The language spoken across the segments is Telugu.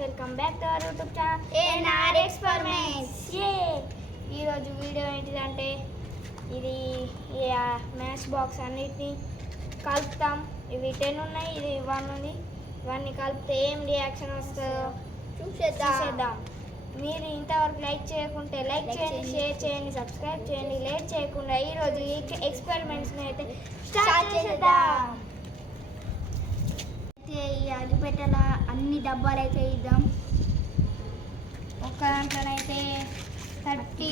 Welcome back to our YouTube channel ANR experiments. ఈరోజు వీడియో ఏంటిదంటే ఇది మ్యాచ్ బాక్స్ అన్నిటిని కలుపుతాం. ఇవి 10 ఉన్నాయి, ఇది 1 ఉంది. ఇవన్నీ కలిపితే ఏం రియాక్షన్ వస్తుందో చూసేద్దాం. మీరు ఇంతవరకు లైక్ చేయకుంటే లైక్ చేయండి, షేర్ చేయండి, సబ్స్క్రైబ్ చేయండి. లేట్ చేయకుండా ఈరోజు ఈ ఎక్స్పెరిమెంట్స్ని అయితే స్టార్ట్ చేసేద్దాం. అయితే ఈ అగ్గిపెట్టెల అన్ని డబ్బాలు అయితే ఇద్దాం. ఒక్క దాంట్లోనైతే 30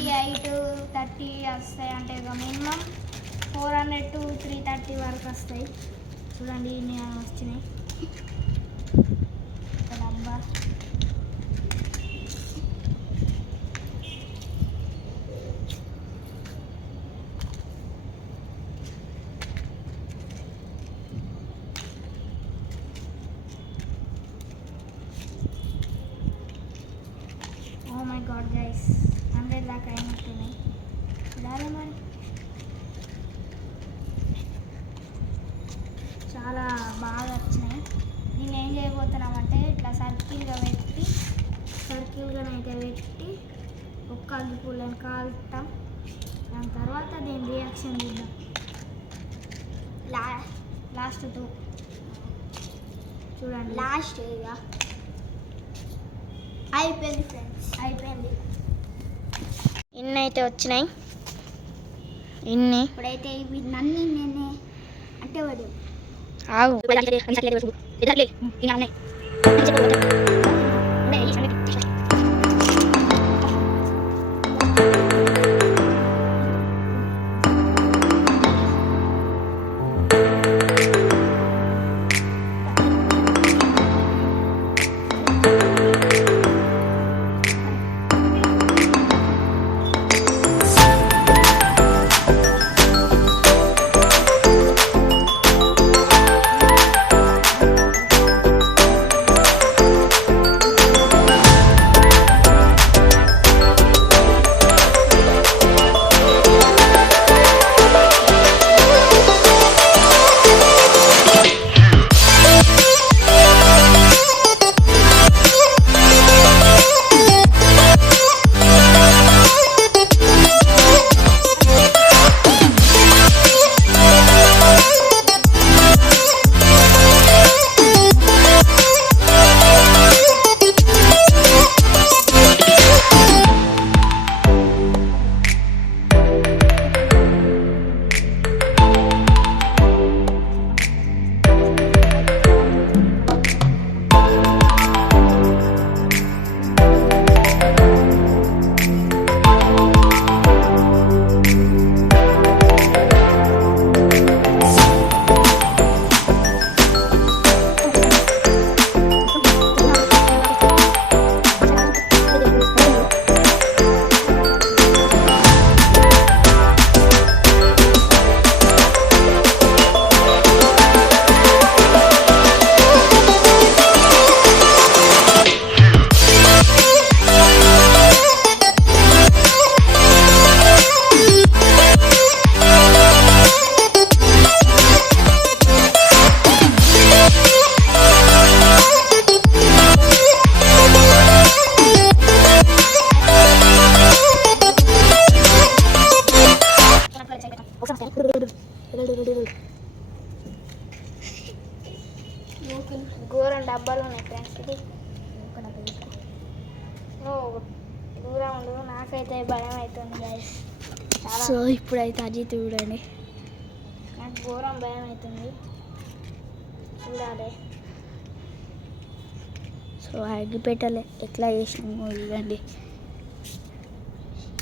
వస్తాయి, అంటే ఇక మినిమం 400 to 330 వరకు వస్తాయి. చూడండి ఇన్ని వచ్చినాయి. ఒక డబ్బా గాడ్ గైస్ 100 దాకా అయినట్టున్నాయి. చూడాలి మరి. చాలా బాగా వచ్చినాయి. దీన్ని ఏం చేయబోతున్నామంటే ఇట్లా సర్కిల్గానైతే పెట్టి ఒక్క అగ్గిపుల్లని కాలుతాం. దాని తర్వాత దీని రియాక్షన్ చూద్దాం. లాస్ట్ 2 చూడండి. లాస్ట్ ఇక అయిపోయింది ఫ్రెండ్స్, అయిపోయింది. ఇన్ని అయితే వచ్చినాయి. ఇన్ని ఇప్పుడైతే ఇవి నన్ను నేనే అంటే వాడు ఆగు ఘోరం డబ్బాలు ఉన్నాయి ఫ్రెండ్స్. ఇది దూరం ఉండు, నాకైతే భయం అవుతుంది గైస్. సో ఇప్పుడైతే అజిత్ చూడండి, నాకు ఘోరం భయం అవుతుంది. చూడాలి. సో అగ్గిపెట్టెలు ఎట్లా చేసినాము చూడండి.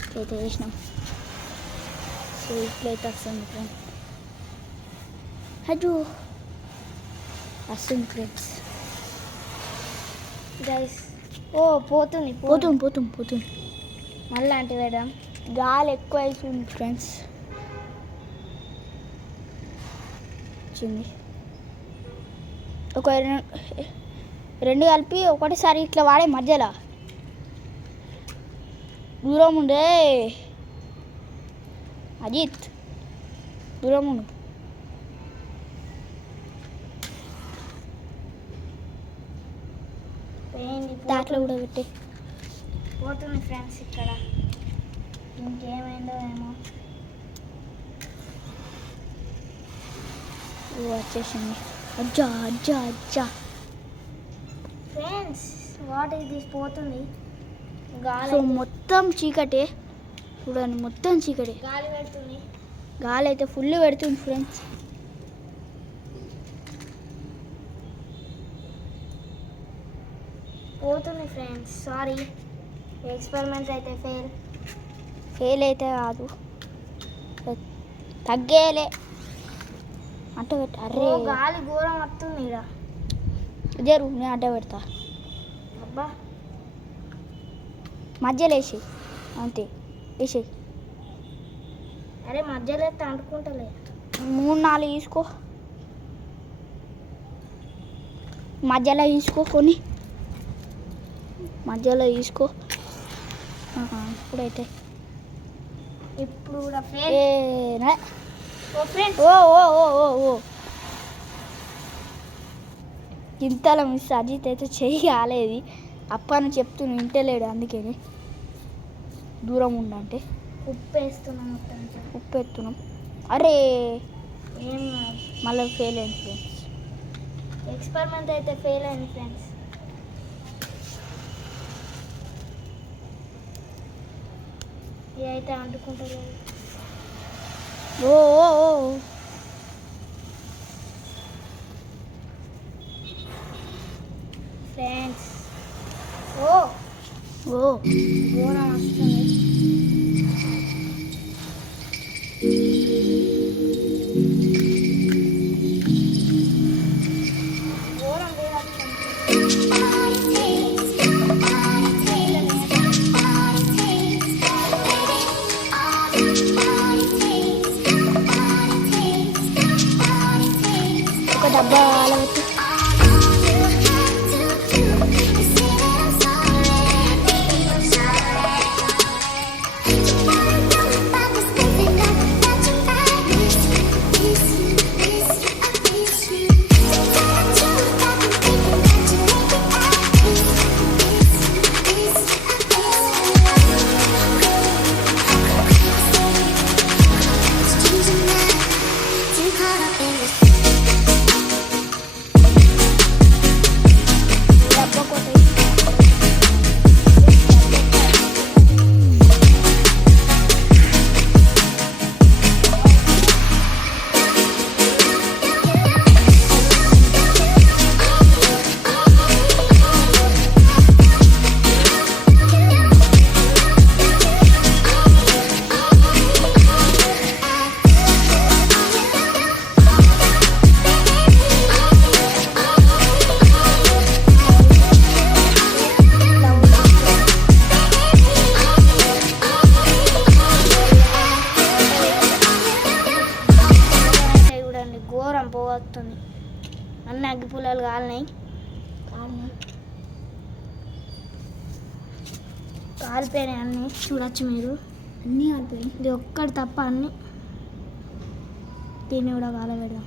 ఇట్లయితే చేసినాం. సో ఇట్లయితే వస్తుంది ఫ్రెండ్స్. అయ్యో వస్తుంది ఫ్రెండ్స్ గైస్. పోతుంది మళ్ళీ అంటే వేయడం గాలి ఎక్కువ అవుతుంది ఫ్రెండ్స్. వచ్చింది ఒక 2 కలిపి ఒకటిసారి ఇట్లా వాడే మధ్యలో దూరం ఉండే అజిత్, దూరం ఉండు. ఏంటి దాంట్లో కూడా పెట్టే పోతుంది ఫ్రెండ్స్. ఇక్కడ ఇంకేమైందో ఏమో. వచ్చేసింది. అజ్జా అజ్జా అజ్జా ఫ్రెండ్స్ వాట్ ఈస్ దిస్? పోతుంది గాలి. సో మొత్తం చీకటే చూడండి, మొత్తం చీకటే. గాలి పెడుతుంది. గాలి అయితే ఫుల్ పెడుతుంది ఫ్రెండ్స్. పోతుంది ఫ్రెండ్స్. సారీ, ఎక్స్పెరిమెంట్ అయితే ఫెయిల్ అయితే కాదు, తగ్గేలే అట్ట పెట్ట. అరే గాలి ఘోరం వస్తుంది ఇక్కడ. జరు నేను అడ్డ పెడతా. అబ్బా మధ్యలో వేసి అంతే వేసి. అరే మధ్యలో అయితే అంటుకుంటలే. 3-4 తీసుకో, మధ్యలో తీసుకో, కొన్ని మధ్యలో తీసుకో. ఇప్పుడైతే ఇప్పుడు కూడా ఓ ఓ ఓ ఓ ఓ ఇంతలో మిస్ అజిత్ అయితే చెయ్యి కాలేదు. అప్పని చెప్తున్నా వింటలేడు, అందుకని దూరం ఉండంటే ఉప్పు వేస్తున్నాం. ఉప్పు ఎత్తున్నాం. అరే ఏం మళ్ళీ ఫెయిల్ అయింది ఫ్రెండ్స్. ఎక్స్పెరిమెంట్ అయితే ఫెయిల్ అయింది ఫ్రెండ్స్. ఇదైతే అంటుకుంటలేదు. ఓ ఓ ఓ ఫ్రెండ్స్ ఓ ఓ ఘోరం వస్తుంది. ఘోరం ఒక డబ్బా అలవట్టు. ఘోరం పోగొస్తుంది. అన్ని అగ్గి పుల్లలు కాలినాయి. కాలిపోయినాయి అన్నీ, చూడొచ్చు మీరు. అన్నీ కాలిపోయినాయి. ఇది ఒక్కటి తప్ప అన్నీ. దీన్ని కూడా కాలబెడదాం.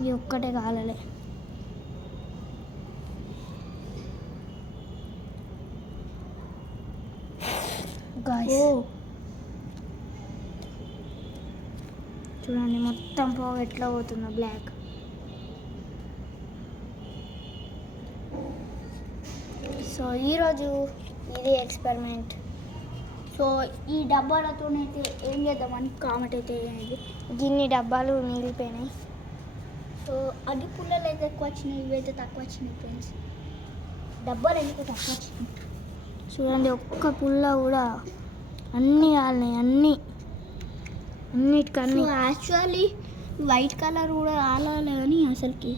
ఇది ఒక్కటే కాలలే. చూడండి మొత్తం పోగ ఎట్లా పోతుందో బ్లాక్. సో ఈరోజు ఇది ఎక్స్పెరిమెంట్. సో ఈ డబ్బాలతోనైతే ఏం చేద్దామని కామెంట్ అయితే అనేది. గిన్ని డబ్బాలు మిగిలిపోయినాయి. సో అగ్గి పుల్లలు అయితే ఎక్కువ వచ్చినాయి, ఇవైతే తక్కువ వచ్చినాయి ఫ్రెండ్స్. డబ్బాలు అయితే తక్కువ వచ్చినాయి. చూడండి ఒక్క పుల్ల కూడా అన్నీ కాలినాయి, అన్నిటికన్నీ. యాక్చువల్లీ వైట్ కలర్ కూడా కాలాలి కానీ అసలుకి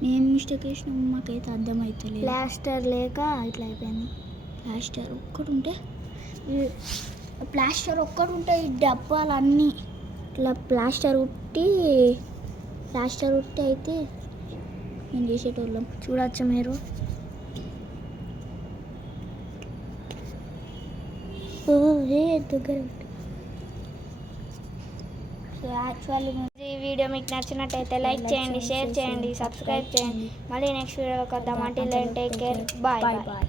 నేను మిస్టేక్ చేసినాము, మాకైతే అర్థమవుతలేదు. ప్లాస్టర్ లేక ఇట్లా అయిపోయింది. ప్లాస్టర్ ఒక్కటి ఉంటే ఈ డబ్బాలన్నీ ఇట్లా ప్లాస్టర్ ఉట్టి అయితే నేను చేసేటోళ్ళం. చూడొచ్చు మీరు. దగ్గర. సో యాక్చువల్లీ ఈ వీడియో మీకు నచ్చినట్టయితే లైక్ చేయండి, షేర్ చేయండి, సబ్స్క్రైబ్ చేయండి. మళ్ళీ నెక్స్ట్ వీడియోకి వద్దాం. అంటే టేక్ కేర్, బాయ్ బాయ్.